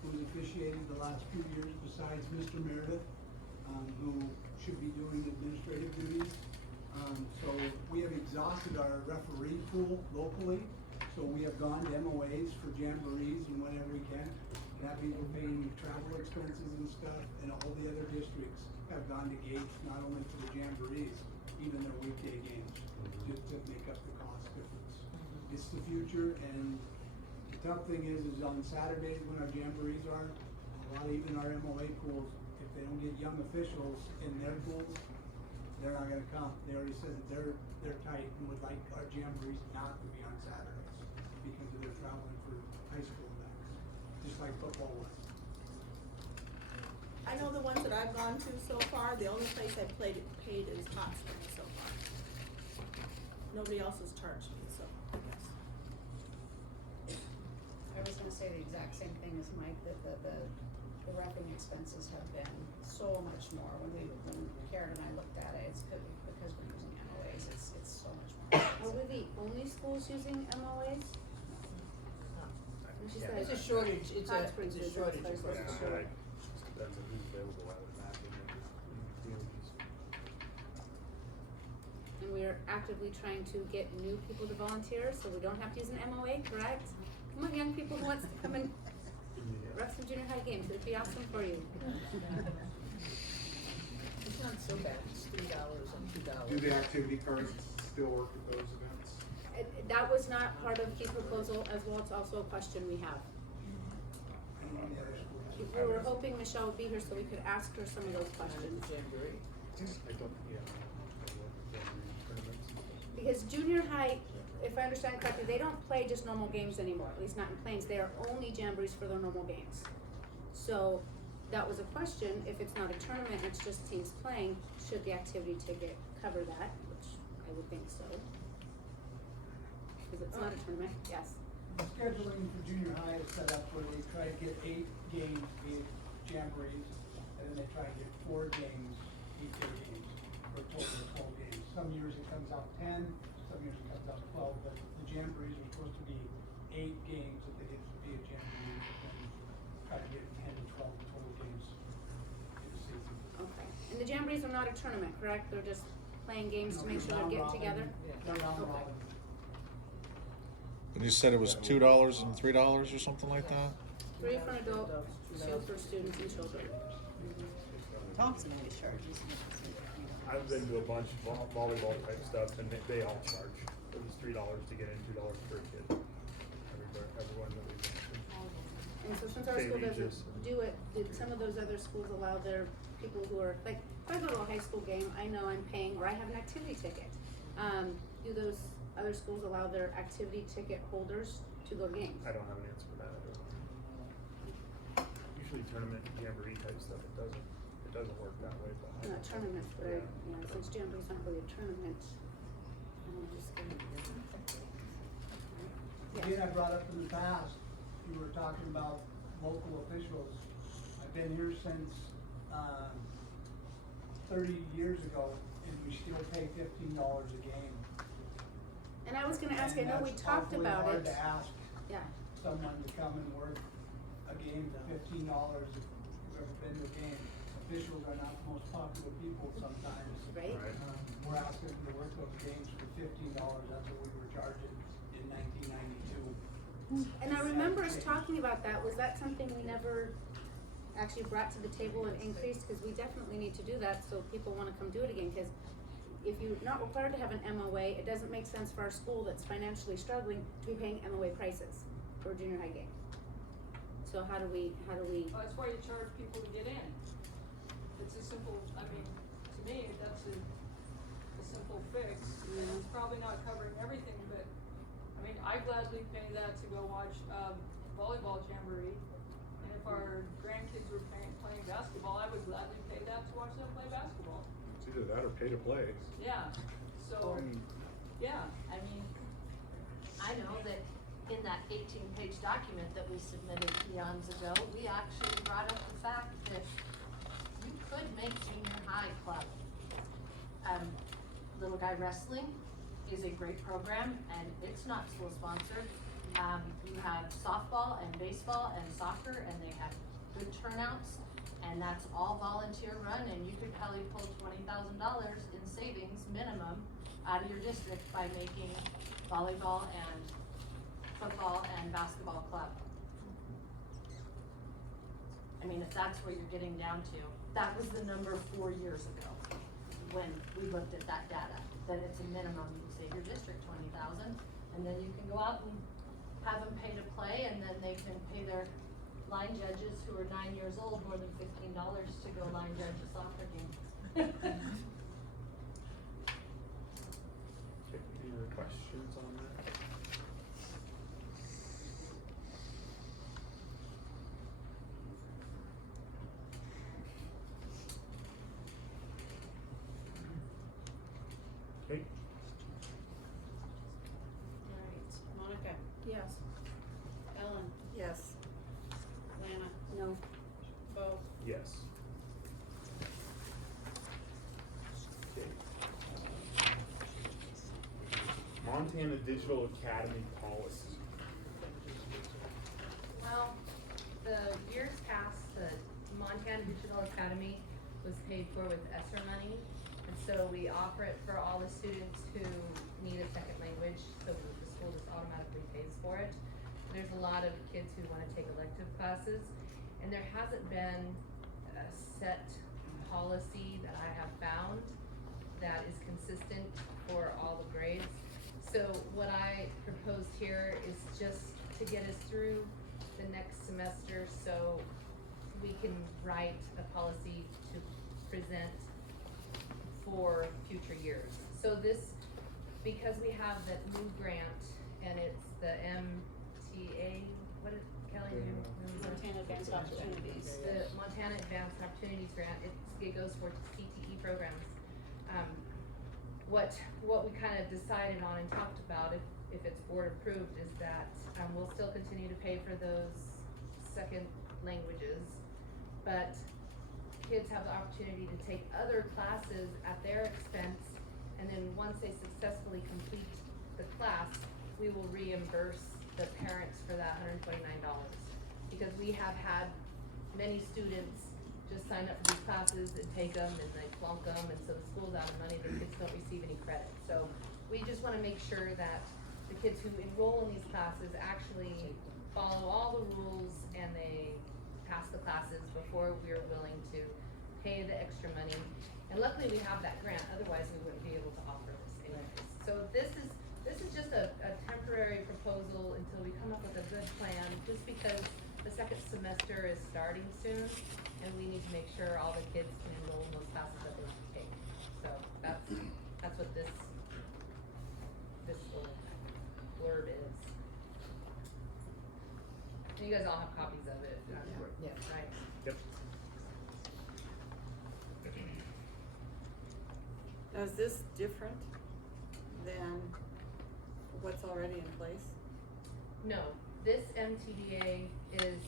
who's officiated the last few years besides Mr. Meredith, who should be doing administrative duties. So we have exhausted our referee pool locally. So we have gone to MOAs for jamborees and whatever we can. That means we're paying travel expenses and stuff, and all the other districts have gone to gates, not only for the jamborees, even their weekday games, just to make up the cost difference. It's the future, and the tough thing is on Saturdays when our jamborees are, a lot of even our MOA pools, if they don't get young officials in their pools, they're not gonna come. They already said that they're tight and would like our jamborees not to be on Saturdays because of their traveling for high school events, just like football was. I know the ones that I've gone to so far, the only place I've paid is Hot Springs so far. Nobody else has charged me, so I guess. I was gonna say the exact same thing as Mike, that the roughing expenses have been so much more. When Karen and I looked at it, it's because we're using MOAs, it's so much more. Are we the only schools using MOAs? She said It's a shortage, it's Hot a Springs is shortage. it's across the board. Just depends on who's available, I would imagine. And we are actively trying to get new people to volunteer, so we don't have to use an MOA, correct? Come on, young people who wants to come and rep some junior high games, it'd be awesome for you. It's not so bad, it's $3 and $2. Do the activity cards still work at those events? That was not part of the proposal as well, it's also a question we have. We were hoping Michelle would be here so we could ask her some of those questions. Jamboree. I don't, yeah. Because junior high, if I understand correctly, they don't play just normal games anymore, at least not in Plains, they are only jamborees for their normal games. So, that was a question, if it's not a tournament, it's just teams playing, should the activity ticket cover that, which I would think so. Because it's not a tournament, yes. The scheduling for junior high is set up where they try to get 8 games, 8 jamborees, and then they try to get 4 games, each of the games, for a total of 12 games. Some years it comes out 10, some years it comes out 12, but the jamborees are supposed to be 8 games that they get to be a jamboree, and try to get 10 to 12 total games in the season. Okay, and the jamborees are not a tournament, correct? They're just playing games to make sure they're getting together? They're round robin. And you said it was $2 and $3 or something like that? 3 for an adult, 2 for students and children. Thompson always charges. I've been to a bunch of volleyball type stuff, and they all charge. It was $3 to get in, $2 per kid. Everyone that we've been to. And so since our Same school doesn't ages. do it, did some of those other schools allow their people who are, like, if I go to a high school game, I know I'm paying, or I have an activity ticket. Do those other schools allow their activity ticket holders to go games? I don't have an answer for that. I don't know. Usually tournament jamboree type stuff, it doesn't work that way. But Not tournaments, but since jamboree's not really a tournament, I'm just gonna. Again, I brought up in the past, you were talking about local officials. I've been here since, 30 years ago, and we still pay $15 a game. And I was gonna ask, I And know we that's talked awfully about hard it. to ask Yeah, someone to come and work a game for $15 if you've ever been to a game. Officials are not the most popular people sometimes. right? We're asking them to work those games for $15, that's what we were charging in 1992. And I remember us talking about that, was that something we never actually brought to the table and increased? Cause we definitely need to do that so people wanna come do it again, cause if you're not required to have an MOA, it doesn't make sense for our school that's financially struggling to be paying MOA prices for a junior high game. So how do we? Well, that's why you charge people to get in. It's a simple, I mean, to me, that's a simple fix. And it's probably not covering everything, but, I mean, I gladly pay that to go watch, volleyball jamboree. And if our grandkids were playing basketball, I would gladly pay that to watch them play basketball. It's either that or pay to play. Yeah, so, yeah, I mean, I know that in that 18-page document that we submitted eons ago, we actually brought up the fact that you could make junior high club. Little Guy Wrestling is a great program, and it's not school sponsored. You have softball and baseball and soccer, and they have good turnouts, and that's all volunteer run, and you could probably pull $20,000 in savings minimum out of your district by making volleyball and football and basketball club. I mean, if that's what you're getting down to, that was the number 4 years ago when we looked at that data, that it's a minimum, you can save your district 20,000, and then you can go out and have them pay to play, and then they can pay their line judges who are 9 years old more than $15 to go line judge a soccer game. Okay, any other questions on that? Okay, Alright, Monica? Yes. Ellen? Yes. Lana? No. Bo? yes. Okay. Montana Digital Academy policy. Well, the years past, the Montana Digital Academy was paid for with ESSER money. And so we offer it for all the students who need a second language, so the school just automatically pays for it. there's a lot of kids who wanna take elective classes, and there hasn't been a set policy that I have found that is consistent for all the grades. So what I proposed here is just to get us through the next semester, so we can write a policy to present for future years. So this, because we have that new grant, and it's the MTA, what is, Kelly, do you remember? Montana Advanced Opportunities. The Montana Advanced Opportunities Grant, it goes for CTE programs. What we kind of decided on and talked about, if it's board approved, is that, we'll still continue to pay for those second languages, but kids have the opportunity to take other classes at their expense, and then once they successfully complete the class, we will reimburse the parents for that $129. Because we have had many students just sign up for these classes and take them and they flunk them, and so the school's out of money, the kids don't receive any credit. So we just wanna make sure that the kids who enroll in these classes actually follow all the rules and they pass the classes before we're willing to pay the extra money. And luckily we have that grant, otherwise we wouldn't be able to offer this anyways. So this is just a temporary proposal until we come up with a good plan, just because the second semester is starting soon, and we need to make sure all the kids can enroll in those classes that they want to take. So that's what this little blurb is. And you guys all have copies of it, Yeah. right? Yep. Now, is this different than what's already in place? No, this MTBA is,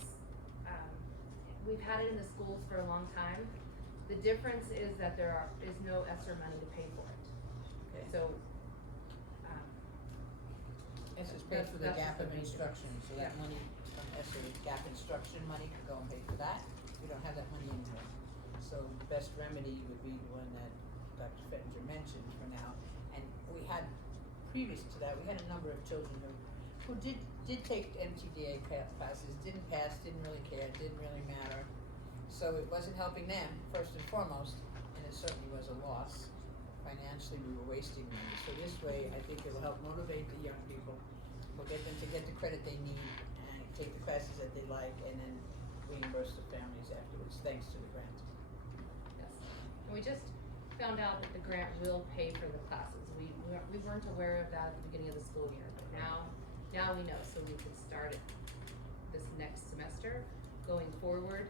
we've had it in the schools for a long time. The difference is that there is no ESSER money to pay for it. Okay. So, ESSER's paid for the That's gap the of main instruction, so that money from ESSER, gap instruction money could go and pay for that. We don't have that money anymore. So the best remedy would be the one that Dr. Fettinger mentioned for now. And we had, previous to that, we had a number of children who did take MTDA classes, didn't pass, didn't really care, didn't really matter. So it wasn't helping them, first and foremost, and it certainly was a loss. Financially, we were wasting money. So this way, I think it will help motivate the young people. We'll get them to get the credit they need and take the classes that they like, and then reimburse the families afterwards, thanks to the grant. yes. And we just found out that the grant will pay for the classes. We weren't aware of that at the beginning of the school year, but now we know, so we can start it this next semester going forward.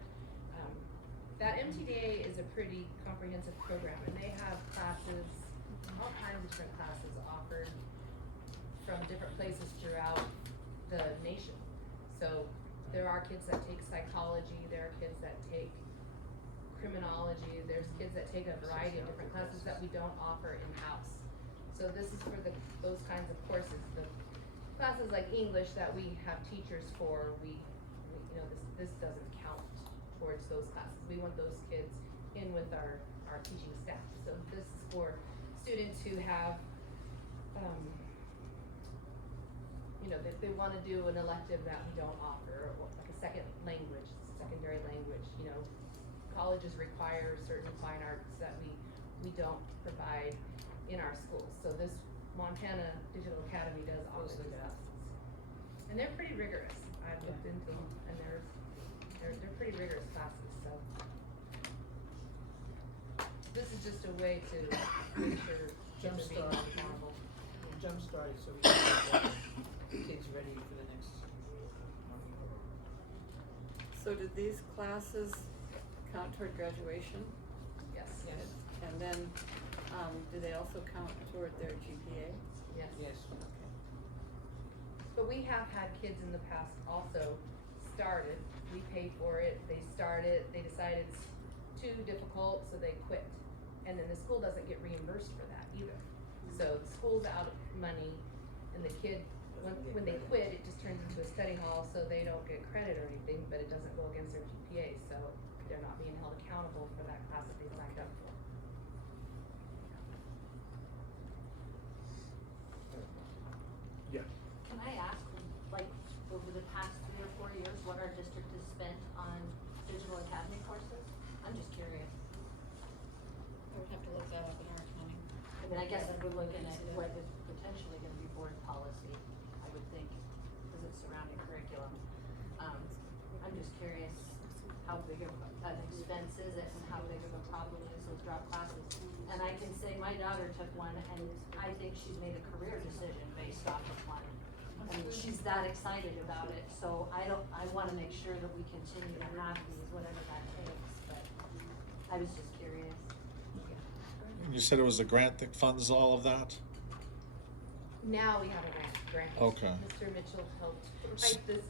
That MTDA is a pretty comprehensive program, and they have classes, all kinds of different classes offered from different places throughout the nation. So there are kids that take psychology, there are kids that take criminology, there's kids that take a variety of different classes that we don't offer in-house. So this is for those kinds of courses. The classes like English that we have teachers for, we this doesn't count towards those classes. We want those kids in with our teaching staff. So this is for students who have, that they wanna do an elective that we don't offer, or like a second language, secondary language, colleges require certain fine arts that we don't provide in our schools. So this Montana Digital Academy does offer those classes. And they're pretty rigorous. I've looked into them, and they're pretty rigorous classes, so. This is just a way to make sure kids are being held accountable. Jump-started so we can get the kids ready for the next year. So did these classes count toward graduation? Yes. Yes. And then, do they also count toward their GPA? Yes. Yes. Okay. But we have had kids in the past also started, we paid for it, they started, they decided it's too difficult, so they quit. And then the school doesn't get reimbursed for that either. So the school's out of money, and the kid, when they quit, it just turns into a study hall, so they don't get credit or anything, but it doesn't go against their GPA, so they're not being held accountable for that class that they signed up for. Yeah. Can I ask, like, over the mean, I guess if we're looking at what is potentially gonna be board policy, I would think, because it's surrounding curriculum. I'm just curious how big of an expense is it and how big of a problem is with drop classes. And I can say my daughter took one and I think she's made a career decision based off of one. I mean, she's that excited about it, so I wanna make sure that we continue to have these, whatever that takes, but I was just curious. You said it was a grant that funds all of that? Now we have a grant. Okay. Mr. Mitchell helped write this.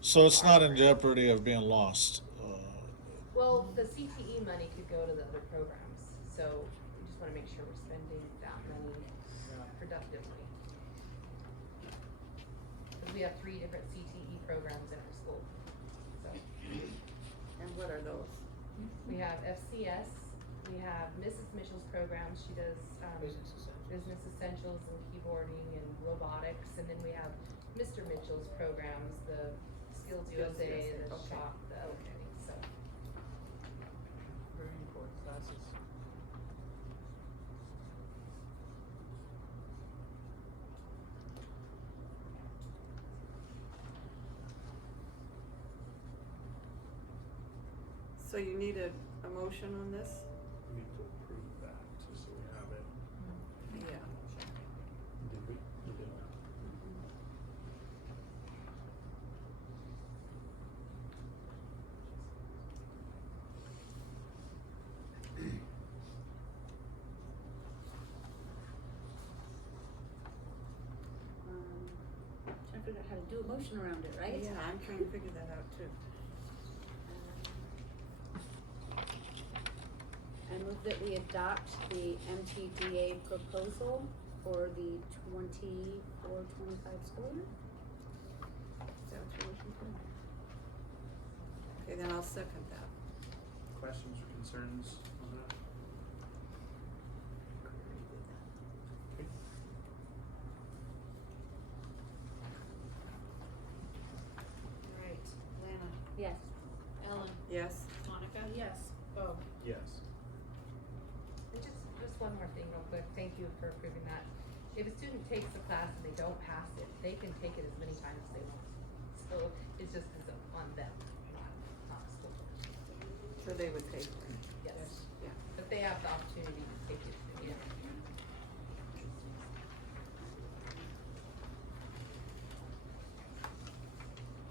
So it's not in jeopardy of being lost? Well, the CTE money could go to the other programs, so we just wanna make sure we're spending that money productively. Cause we have 3 different CTE programs in our school, so. And what are those? We have FCS, we have Mrs. Mitchell's program, she does, business essentials and keyboarding and robotics, and then we have Mr. Mitchell's programs, the Skills USA, the okay. shop, the everything, so. Very important classes. So you need a motion on this? We need to approve that, just so we have it. Yeah. Did we? We did not. Trying to figure out how to do a motion around it, right? Yeah, I'm trying to figure that out too. I move that we adopt the MTDA proposal for the 24-25 school year. Is that what you're looking for? Okay, then I'll second that. Questions or concerns on that? Okay. Right, Lana. Yes. Ellen. Yes? Monica. Yes. Bo. Yes. And just one more thing real quick, thank you for approving that. If a student takes the class and they don't pass it, they can take it as many times as they want. So it's just is on them, not the school. So they would take it? Yes. Yeah. But they have the opportunity to take it, yeah.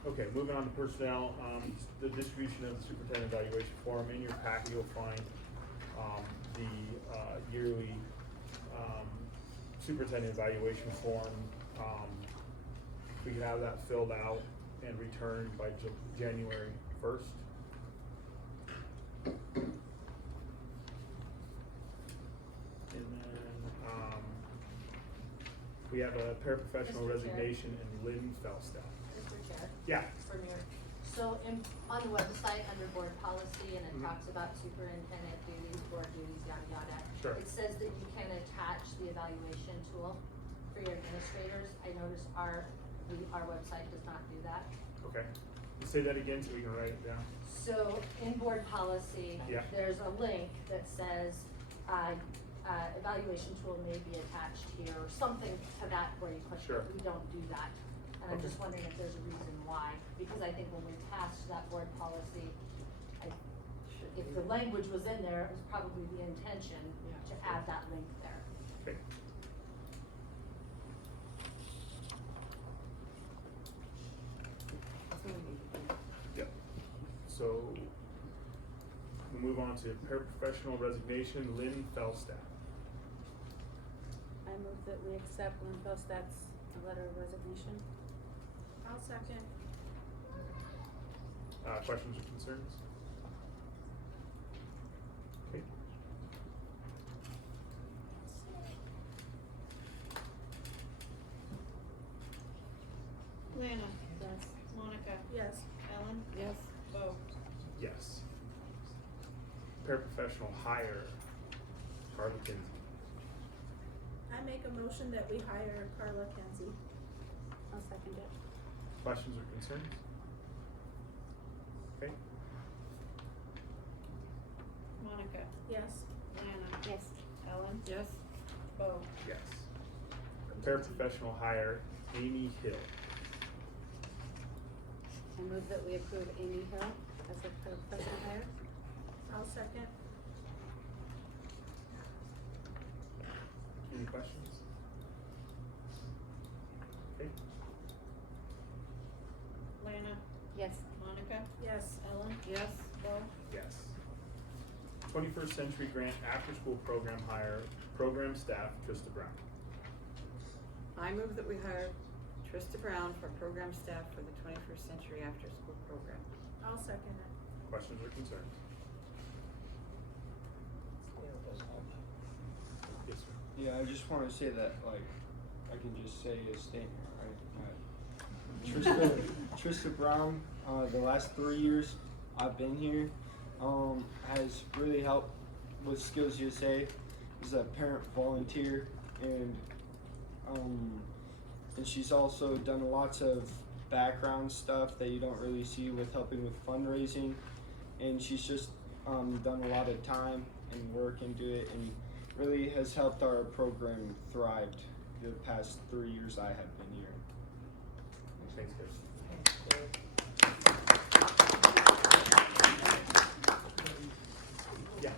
Okay, moving on to personnel, the distribution of the superintendent evaluation form. In your packet, you'll find, the, yearly, superintendent evaluation form. We can have that filled out and returned by January 1st. And then, we have a paraprofessional Mr. Chair. resignation in Lynn Felstad. Mr. Chair? Yeah. From your, so on the website, under board policy, and it Mhm. talks about superintendent duties, board duties, yada, yada. Sure. It says that you can attach the evaluation tool for your administrators. I noticed our website does not do that. Okay. Say that again so we can write it down. So in board policy, Yeah. there's a link that says, evaluation tool may be attached here, or something to that where you click. Sure. We don't do that. And I'm Okay. just wondering if there's a reason why, because I think when we passed that board policy, if the language was in there, it was probably the intention to add that link there. Okay. Yep. So, we'll move on to paraprofessional resignation, Lynn Felstad. I move that we accept Lynn Felstad's letter of resignation. I'll second. Questions or concerns? Okay. Lana. Yes. Monica. Yes. Ellen. Yes? Bo. Yes. Paraprofessional hire, Carla Kinsey. I make a motion that we hire Carla Kenzie. I'll second it. Questions or concerns? Okay. Monica. Yes. Lana. Yes. Ellen. Yes? Bo. Yes. Paraprofessional hire, Amy Hill. I move that we approve Amy Hill as a paraprofessional hire. I'll second. Any questions? Okay. Lana. Yes. Monica. Yes. Ellen. Yes. Bo. Yes. 21st Century Grant After School Program hire, program staff, Trista Brown. I move that we hire Trista Brown for program staff for the 21st Century After School Program. I'll second it. Questions or concerns? Yes, sir. Yeah, I just want to say that, like, I can just say a statement, right? Trista Brown, the last 3 years I've been here, has really helped with Skills USA as a parent volunteer, and she's also done lots of background stuff that you don't really see with helping with fundraising, and she's just done a lot of time and work into it, and really has helped our program thrive the past 3 years I have been here. Thanks, Chris. Yeah.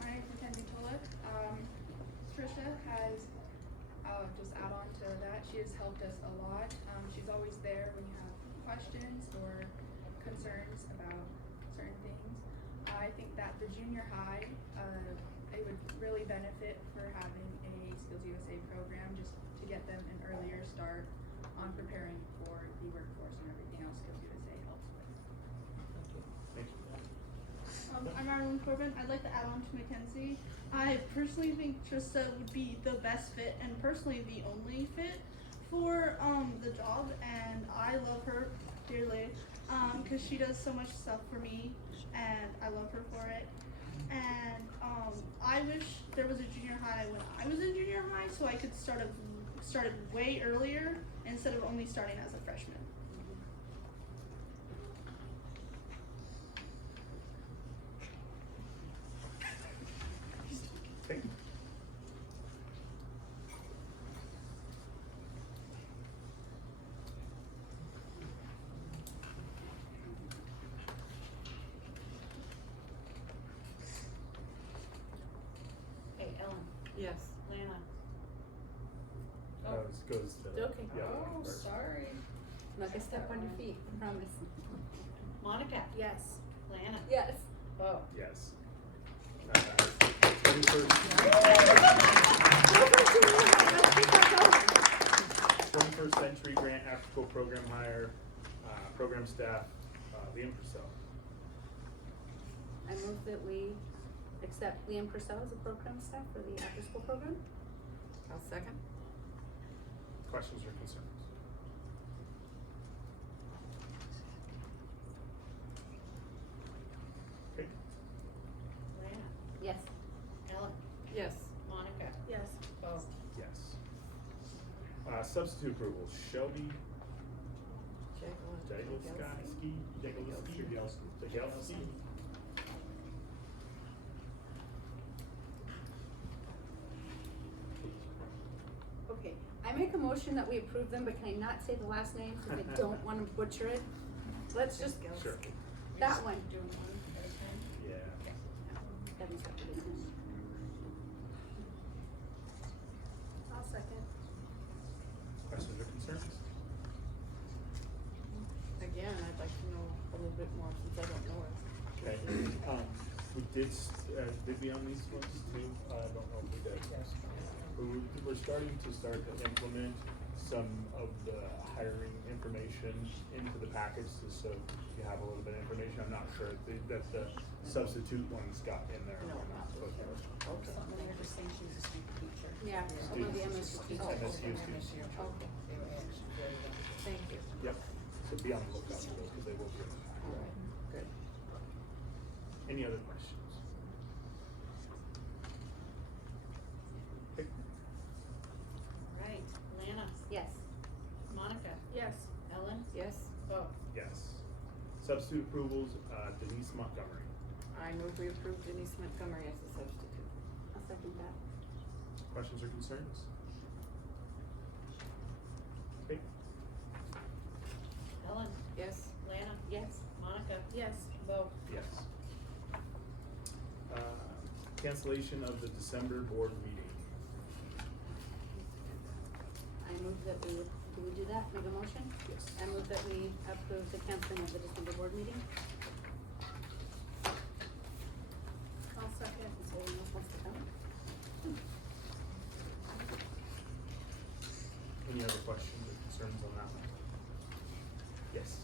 My name is Mackenzie Bullock. Trisha has, just add on to that, she has helped us a lot. She's always there when you have questions or concerns about certain things. I think that the junior high, it would really benefit for having a Skills USA program just to get them an earlier start on preparing for the workforce and everything else Skills USA helps with. Thank you. I'm Marilyn Corbin. I'd like to add on to Mackenzie. I personally think Trista would be the best fit and personally the only fit for the job, and I love her dearly because she does so much stuff for me, and I love her for it. And I wish there was a junior high when I was in junior high, so I could started way earlier instead of only starting as a freshman. Okay. Hey, Ellen. Yes. Lana. This goes to Okay. the other Oh, one first. sorry. Not gonna step on your feet, I promise. Monica. Yes. Lana. Yes. Bo. Yes. 21st Century Grant After School Program hire, program staff, Liam Purcell. I move that we accept Liam Purcell as a program staff for the after-school program. I'll second. Questions or concerns? Okay. Lana. Yes. Ellen. Yes. Monica. Yes. Bo. Yes. Substitute approvals, Shelby Jagelski. Okay, I make a motion that we approve them, but can I not say the last name because I don't want to butcher it? Let's just, Sure. that one. Yeah. Devin's got the business. I'll second. Questions or concerns? Again, I'd like to know a little bit more since I don't know it. Okay, we did we on these ones too? I don't know if we did. We're starting to implement some of the hiring information into the package, just so you have a little bit of information. I'm not sure that the substitute ones got in there or not. But, okay. Some of them are just saying she's a student teacher. Yeah, Some of the MSU teachers. MSU students. Okay. Thank you. Yep, so be on the lookout for those, because they will be in the package. All right, good. Any other questions? Okay. Right, Lana. Yes. Monica. Yes. Ellen. Yes. Bo. Yes. Substitute approvals, Denise Montgomery. I move we approve Denise Montgomery as a substitute. I'll second that. Questions or concerns? Okay. Ellen? Yes. Lana? Yes. Monica? Yes. Bo? Yes. Cancellation of the December board meeting. I move that do we do that, make a motion? Yes. I move that we approve the canceling of the December board meeting. I'll second. Is there anyone else wants to come? Any other questions or concerns on that one? Yes.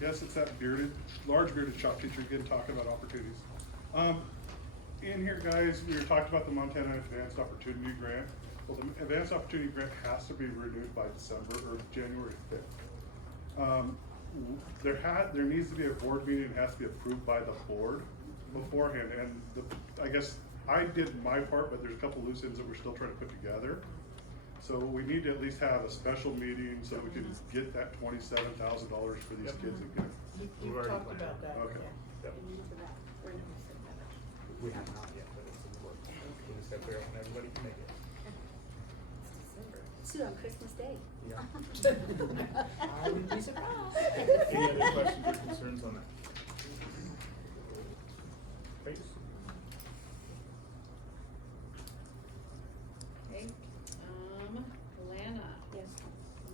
Yes, it's that large bearded shop teacher again, talking about opportunities. In here, guys, we were talking about the Montana Advanced Opportunity Grant. Well, the Advanced Opportunity Grant has to be renewed by December or January 5th. There needs to be a board meeting, it has to be approved by the board beforehand, and I guess I did my part, but there's a couple loose ends that we're still trying to put together. So we need to at least have a special meeting so we can get that $27,000 for these kids again. You've already talked planned. about that, Okay. yeah. Yep. We have not yet, but it's in the works. We'll just have to figure out when everybody can make it. Soon on Christmas Day. Yeah. I wouldn't be surprised. Any other questions or concerns on that? Please. Okay, Lana? Yes.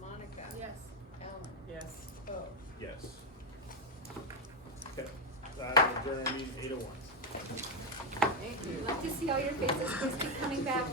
Monica? Yes. Ellen? Yes. Bo? Yes. Okay, adjourn our meeting 8:01. Thank you. Love to see all your faces, please keep coming back.